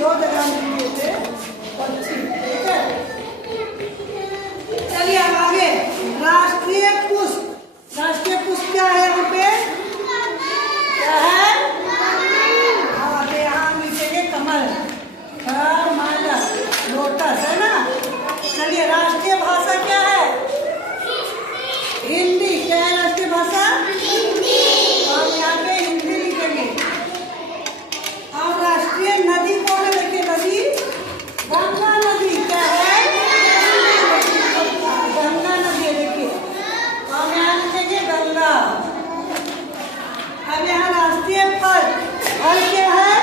दो जगह लिखे थे पक्षी, ठीक है। चलिए अब आगे, राष्ट्रीय पुष्प, राष्ट्रीय पुष्प क्या है यहाँ पे, क्या है, हाँ यहाँ हम लिखेंगे कमल, कमल, लोटस, है ना। चलिए राष्ट्रीय भाषा क्या है, हिंदी। क्या है राष्ट्रीय भाषा, हिंदी, और यहाँ पे हिंदी लिखेंगे। और राष्ट्रीय नदी कौन है, देखिए नदी, गंगा नदी, क्या है, गंगा नदी है, देखिए। और यहाँ लिखेंगे गंगा। अब यहाँ राष्ट्रीय फल, फल क्या है,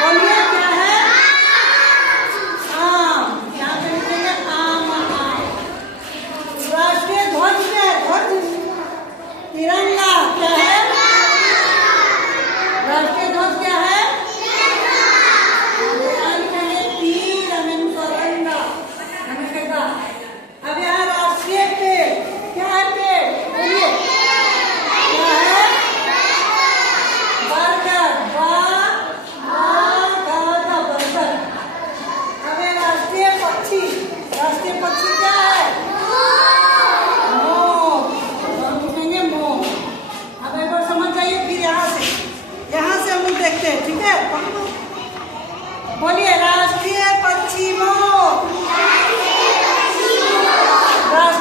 बोलिए क्या है, आम, यहाँ पे लिखेंगे आम, आम। राष्ट्रीय ध्वज क्या है, ध्वज, तिरंगा, क्या है, राष्ट्रीय ध्वज क्या है, तिरंगा। अब यहाँ राष्ट्रीय पेड़ क्या है, पेड़ बोलिए क्या है, बरगद, बरगद। अब राष्ट्रीय पक्षी, राष्ट्रीय पक्षी क्या है, मोर, हम लिखेंगे मोर। अब एक बार समझ जाइए, फिर यहाँ से हम लोग देखते हैं, ठीक है। बोलिए राष्ट्रीय पक्षी मोर, राष्ट्रीय